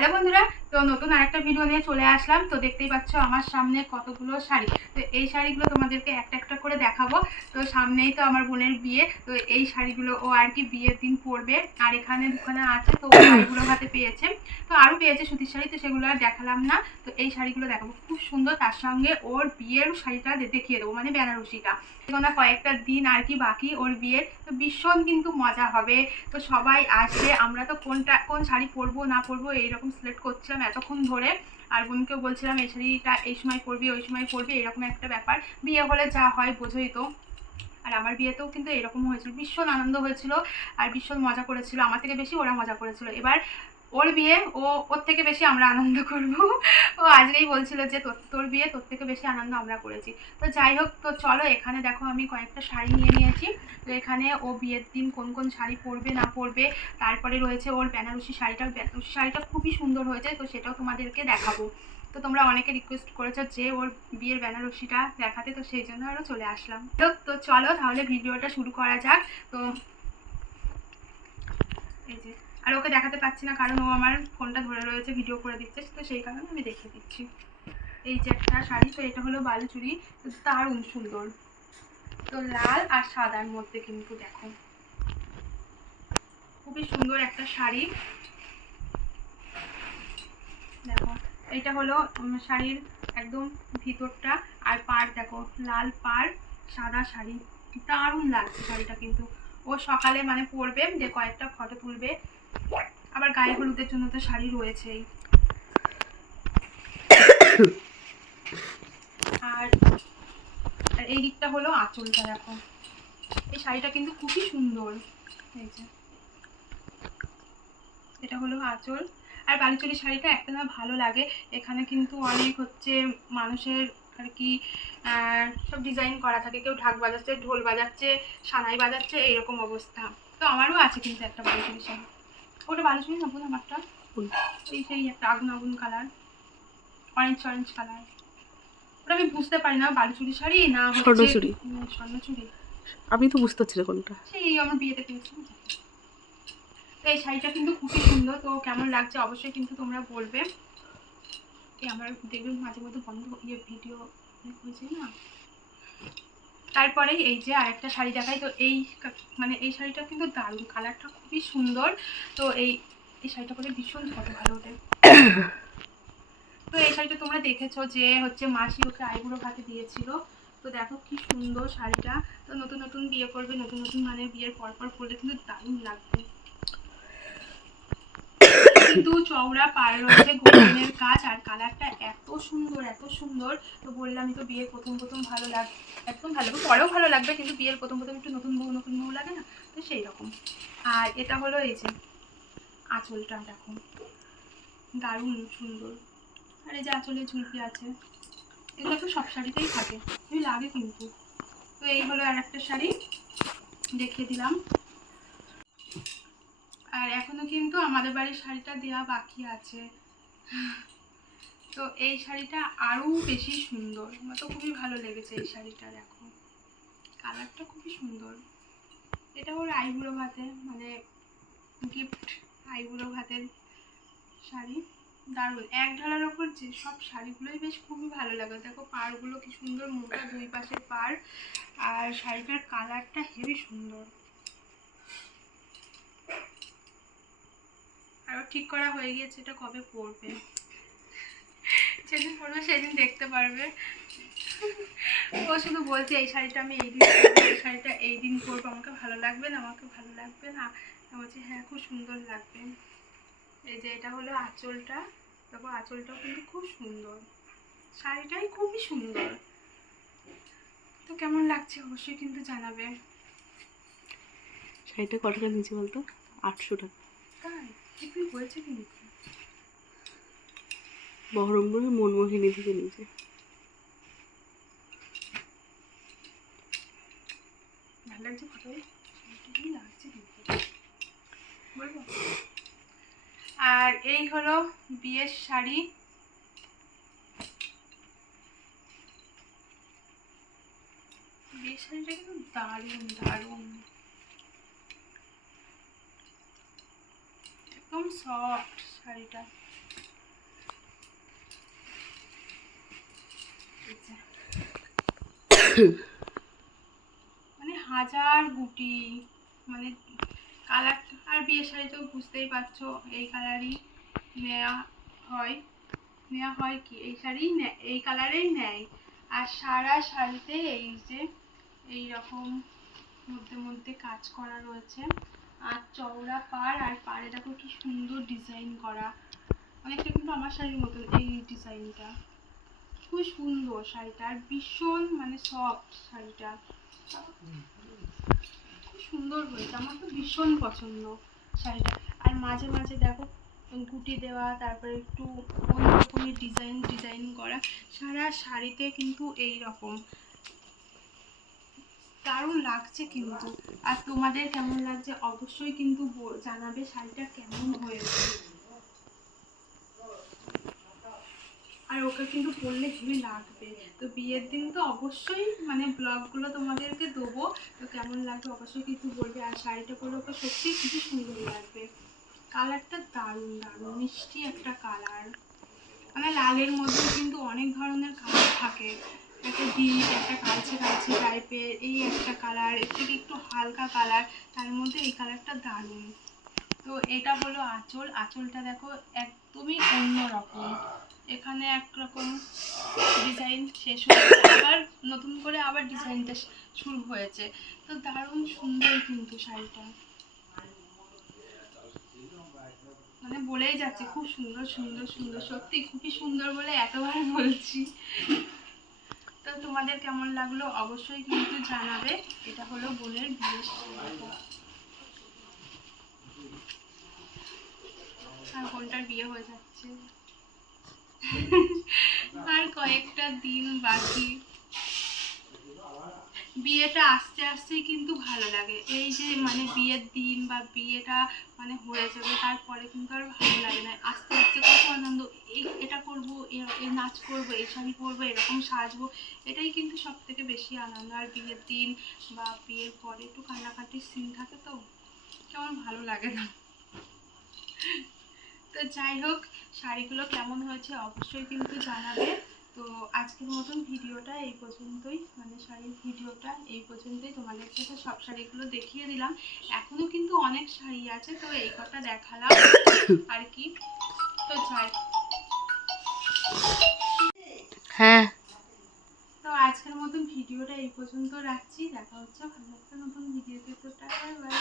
Hello বন্ধুরা, তো নতুন আরেকটা ভিডিও নিয়ে চলে আসলাম। তো দেখতেই পাচ্ছ আমার সামনে কতগুলো শাড়ি। তো এই শাড়িগুলো তোমাদেরকে একটা একটা করে দেখাবো। তো সামনেই তো আমার বোনের বিয়ে। তো এই শাড়িগুলো ও আর কি বিয়ের দিন পরবে। আর এখানে দুখানা আছে, তো শাড়িগুলো হাতে পেয়েছে। তো আরও পেয়েছে সুতির শাড়ি, তো সেগুলো আর দেখালাম না। তো এই শাড়িগুলো দেখাবো। খুব সুন্দর, তার সঙ্গে ওর বিয়ের শাড়িটা দেখিয়ে দেবো মানে বেনারসিটা। না, কয়েকটা দিন আর কি বাকি ওর বিয়ের। তো ভীষণ কিন্তু মজা হবে। তো সবাই আসবে, আমরা তো কোনটা কোন শাড়ি পরবো, না পরবো, এইরকম সিলেক্ট করছিলাম এতক্ষণ ধরে। আর বোনকেও বলছিলাম, এই শাড়িটা এই সময় পরবি, ওই সময় পরবি, এরকম একটা ব্যাপার। বিয়ে হলে যা হয়, বোঝোই তো। আর আমার বিয়েতেও কিন্তু এরকম হয়েছিল। ভীষণ আনন্দ হয়েছিল আর ভীষণ মজা করেছিল। আমার থেকে বেশি ওরা মজা করেছিল। এবার ওর বিয়ে, ও, ওর থেকে বেশি আমরা আনন্দ করব। ও আজকেই বলছিল যে, তোর তোর বিয়ে, তোর থেকে বেশি আনন্দ আমরা করেছি। তো যাই হোক, তো চলো, এখানে দেখো আমি কয়েকটা শাড়ি নিয়ে নিয়েছি। তো এখানে ও বিয়ের দিন কোন কোন শাড়ি পরবে, না পরবে, তারপরে রয়েছে ওর বেনারসি শাড়িটা। বেনারসি শাড়িটা খুবই সুন্দর হয়েছে, তো সেটাও তোমাদেরকে দেখাবো। তো তোমরা অনেকে রিকোয়েস্ট করেছ যে, ওর বিয়ের বেনারসিটা দেখাতে, তো সেই জন্য আরও চলে আসলাম। তো চলো, তাহলে ভিডিওটা শুরু করা যাক। তো এই যে আর ওকে দেখাতে পাচ্ছি না, কারণ ও আমার ফোনটা ধরে রয়েছে ভিডিও করে দিচ্ছে, তো সেই কারণে আমি দেখিয়ে দিচ্ছি। এই যে একটা শাড়ি, তো এটা হলো বালুচুরি দারুণ সুন্দর। তো লাল আর সাদার মধ্যে কিন্তু দেখো। খুবই সুন্দর একটা শাড়ি। দেখো, এটা হলো শাড়ির একদম ভিতরটা, আর পাড় দেখো, লাল পাড়, সাদা শাড়ি। দারুণ লাগছে শাড়িটা কিন্তু। ও সকালে মানে পরবে, যে কয়েকটা ফটো তুলবে আবার গায়ে হলুদের জন্য তো শাড়ি রয়েছেই। আর এই দিকটা হলো আঁচলটা, দেখো। এই শাড়িটা কিন্তু খুবই সুন্দর। এই যে। এটা হলো আঁচল। আর বালুচরি শাড়িটা একটা না ভালো লাগে। এখানে কিন্তু অনেক হচ্ছে মানুষের আর কি সব ডিজাইন করা থাকে। কেউ ঢাক বাজাচ্ছে, ঢোল বাজাচ্ছে, সানাই বাজাচ্ছে, এইরকম অবস্থা। তো আমারও আছে কিন্তু একটা বালুচরি শাড়ি। ওটা বালুচরি না বোন আমারটা এই সেই একটা আগুন আগুন কালার অরেঞ্জ অরেঞ্জ কালার ওটা আমি বুঝতে পারি না বালুচুরি শাড়ি না হচ্ছে স্বর্ণচুরি। স্বর্ণচুরি। আমি তো বুঝতে পারছি না কোনটা। সেই আমার বিয়েতে পেয়েছিলাম তো এই শাড়িটা কিন্তু খুবই সুন্দর তো কেমন লাগছে অবশ্যই কিন্তু তোমরা বলবে। এই আমার দেখবে মাঝে মধ্যে বন্ধ ইয়ে ভিডিও হয়েছে না? তারপরে এই যে আরেকটা শাড়ি দেখাই, তো এই মানে এই শাড়িটা কিন্তু দারুণ, কালারটা খুবই সুন্দর। তো এই এই শাড়িটা পরে ভীষণ ফটো ভালো ওঠে তো এই শাড়িটা তোমরা দেখেছ যে হচ্ছে মাসি ওকে আইবুড়ো ভাতে দিয়েছিল। তো দেখো কি সুন্দর শাড়িটা। তো নতুন নতুন বিয়ে করবে, নতুন নতুন মানে বিয়ের পর পর পরলে কিন্তু দারুণ লাগবে। কিন্তু চওড়া পার রয়েছে গোল্ডেনের কাজ আর কালারটা এত সুন্দর এত সুন্দর। তো বললামই তো বিয়ের প্রথম প্রথম ভালো লাগ, একদম ভালো, পরেও ভালো লাগবে কিন্তু বিয়ের প্রথম প্রথম একটু নতুন বউ নতুন বউ লাগে না? তো সেই রকম আর এটা হলো এই যে আঁচলটা দেখো। দারুণ সুন্দর। আর এই যে আঁচলে ঝুলকি আছে, এগুলো তো সব শাড়িতেই থাকে। লাগে কিন্তু। তো এই হলো আর একটা শাড়ি, দেখিয়ে দিলাম। আর এখনও কিন্তু আমাদের বাড়ির শাড়িটা দেওয়া বাকি আছে। তো এই শাড়িটা আরও বেশি সুন্দর। আমার তো খুবই ভালো লেগেছে এই শাড়িটা, দেখো। কালারটা খুবই সুন্দর। এটা ওর আইবুড়ো ভাতে মানে গিফট আইবুড়ো ভাতের শাড়ি। দারুণ। এক ঢালার ওপর যে সব শাড়িগুলোই বেশ খুবই ভালো লাগে। দেখো পাড়গুলো কি সুন্দর মোটা দুই পাশে পাড়। আর শাড়িটার কালারটা হেবি সুন্দর আরও ঠিক করা হয়ে গিয়েছে এটা কবে পরবে যেদিন পরবে সেদিন দেখতে পারবে। ও শুধু বলছে এই শাড়িটা আমি এই দিন এই শাড়িটা এই দিন পরবো আমাকে ভালো লাগবে না আমাকে ভালো লাগবে না। বলছি হ্যাঁ খুব সুন্দর লাগবে। এই যে এটা হলো আঁচলটা। দেখো আঁচলটাও কিন্তু খুব সুন্দর। শাড়িটাই খুবই সুন্দর। তো কেমন লাগছে অবশ্যই কিন্তু জানাবে। শাড়িটা কত টাকা নিচে বলতো? আটশো টাকা। তাই? ঠিকই বলছে কিন্তু বহরমপুরে মনমোহিনী থেকে নিচে ভালো লাগছে ফটো? লাগছে বলব আর এই হলো বিয়ের শাড়ি। বিয়ের শাড়িটা কিন্তু দারুণ দারুণ। একদম সফট শাড়িটা। মানে হাজার গুটি মানে কালার আর বিয়ে শাড়ি তো বুঝতেই পারছ, এই কালারই নেওয়া হয়। নেওয়া হয় কি? এই শাড়ি এই কালারেই নেয়। আর সারা শাড়িতে এই যে, এই রকম মধ্যে মধ্যে কাজ করা রয়েছে। আর চওড়া পার আর পারে দেখো কি ডিজাইন করা। অনেকটা কিন্তু আমার শাড়ির মতন এই ডিজাইনটা খুব সুন্দর শাড়িটা, আর ভীষণ মানে সফট শাড়িটা। খুব সুন্দর হয়েছে, আমার তো ভীষণ পছন্দ শাড়িটা। আর মাঝে মাঝে দেখো, গুটি দেওয়া, তারপরে একটু অন্য রকমের ডিজাইন ডিজাইন করা, সারা শাড়িতে কিন্তু এই রকম দারুণ লাগছে কিন্তু। আর তোমাদের কেমন লাগছে? অবশ্যই কিন্তু জানাবে শাড়িটা কেমন হয়েছে। আর ওকে কিন্তু পরলে হেভি লাগবে। তো বিয়ের দিন তো অবশ্যই মানে ব্লগগুলো তোমাদেরকে দেবো। তো কেমন লাগবে অবশ্যই কিন্তু বলবে। আর শাড়িটা পরে ওকে সত্যি খুবই সুন্দর লাগবে। কালারটা দারুণ দারুণ, মিষ্টি একটা কালার। মানে লালের মধ্যে কিন্তু অনেক ধরনের কালার থাকে। একটা ডিপ একটা কালচে কালচে টাইপের এই একটা কালারের থেকে একটু হালকা কালার তার মধ্যে এই কালারটা দারুণ। তো এটা হলো আঁচল। আঁচলটা দেখো একদমই অন্য রকম। এখানে একরকম ডিজাইন শেষ হয়েছে আবার নতুন করে আবার ডিজাইনটা শুরু হয়েছে। তো দারুণ সুন্দর কিন্তু শাড়িটা। মানে বলেই যাচ্ছে, খুব সুন্দর সুন্দর সুন্দর। সত্যি খুবই সুন্দর বলে এতবার বলছি। তো তোমাদের কেমন লাগল অবশ্যই কিন্তু জানাবে। এটা হলো বোনের বিয়ের আর বোনটার বিয়ে হয়ে যাচ্ছে। আর কয়েকটা দিন বাকি। বিয়েটা আস্তে আস্তেই কিন্তু ভালো লাগে। এই যে মানে বিয়ের দিন বা বিয়েটা মানে হয়ে যাবে, তারপরে কিন্তু আর ভালো লাগে না। আস্তে আস্তে কত আনন্দ, এই এটা করব এই নাচ করব, এই শাড়ি পরবো, এরকম সাজবো, এটাই কিন্তু সব থেকে বেশি আনন্দ। আর বিয়ের দিন বা বিয়ের পরে একটু কান্নাকাটির সিন থাকে তো, কেমন ভালো লাগে না। তো যাই হোক, শাড়িগুলো কেমন হয়েছে অবশ্যই কিন্তু জানাবে। তো আজকের মতন ভিডিওটা এই পর্যন্তই। মানে শাড়ির ভিডিওটা এই পর্যন্তই। তোমাদের সাথে সব শাড়িগুলো দেখিয়ে দিলাম। এখনও কিন্তু অনেক শাড়ি আছে তো এই কটা দেখালাম। আর কি? তো যাই। হ্যাঁ। তো আজকের মতন ভিডিওটা এই পর্যন্ত রাখছি। দেখা হচ্ছে ভালো একটা নতুন ভিডিওতে। তো টাটা বাই।